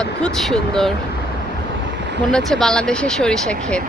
অদ্ভুত সুন্দর, মনে হচ্ছে বাংলাদেশের সরিষা ক্ষেত।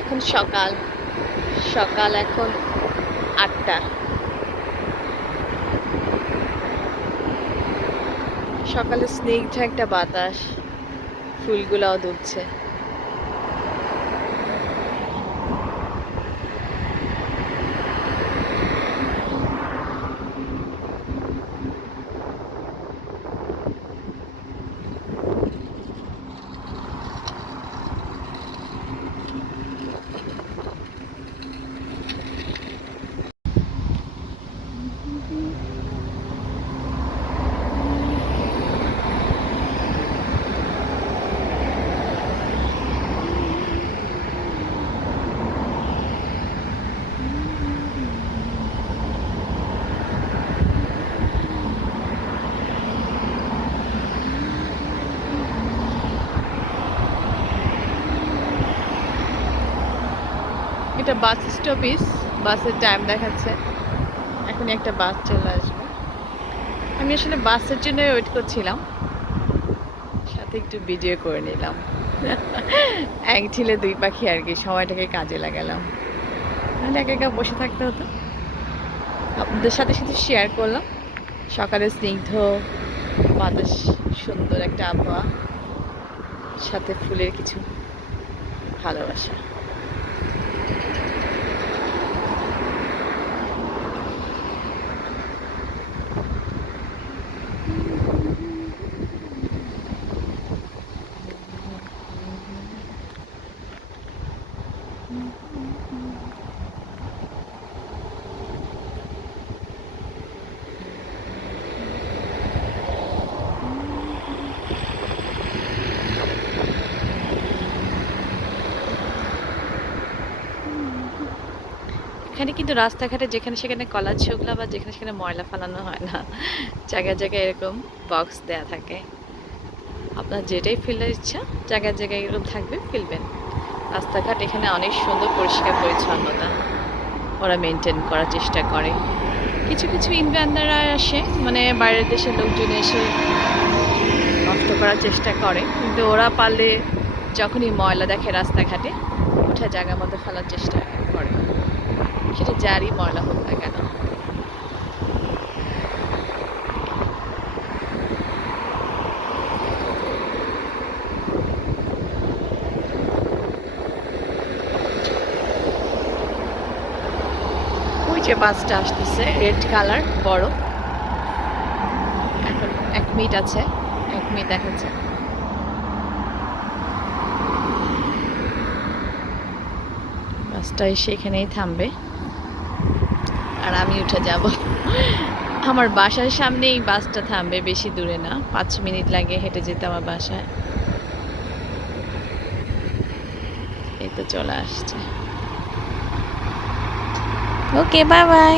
এখন সকাল সকাল এখন 8টা। সকালে স্নিগ্ধ একটা বাতাস, ফুলগুলাও দুলছে। এটা বাস স্টপেজ, বাসের টাইম দেখাচ্ছে, এখনই একটা বাস চলে আসবে। আমি আসলে বাসের জন্য ওয়েট করছিলাম, সাথে একটু ভিডিও করে নিলাম। এক ঢিলে দুই পাখি আর কি, সময়টাকে কাজে লাগালাম, নাহলে একা একা বসে থাকতে হতো। আপনাদের সাথে সাথে শেয়ার করলাম সকালের স্নিগ্ধ বাতাস, সুন্দর একটা আবহাওয়া, সাথে ফুলের কিছু ভালোবাসা। এখানে কিন্তু রাস্তাঘাটে যেখানে সেখানে কলার ছোকলা বা যেখানে সেখানে ময়লা ফেলানো হয় না, জায়গায় জায়গায় এরকম বক্স দেয়া থাকে। আপনার যেটাই ফেলার ইচ্ছা জায়গায় জায়গায় এরকম থাকবে, ফেলবেন। রাস্তাঘাট এখানে অনেক সুন্দর পরিষ্কার পরিচ্ছন্নতা ওরা মেনটেন করার চেষ্টা করে। কিছু কিছু ইনভ্যানরা আসে, মানে বাইরের দেশের লোকজন এসে নষ্ট করার চেষ্টা করে, কিন্তু ওরা পারলে যখনই ময়লা দেখে রাস্তাঘাটে ওঠা জায়গার মধ্যে ফেলার চেষ্টা করে, সেটা যারই ময়লা হোক না কেন। ওই যে বাসটা আসতেছে, রেড কালার বড়, এখন 1 মিনিট আছে, 1 মিনিট দেখাচ্ছে। বাসটা এসে এখানেই থামবে আর আমি উঠে যাব। আমার বাসার সামনেই বাসটা থামবে, বেশি দূরে না, 5 মিনিট লাগে হেঁটে যেতে আমার বাসায়। এই তো চলে আসছে। ওকে, বাই বাই।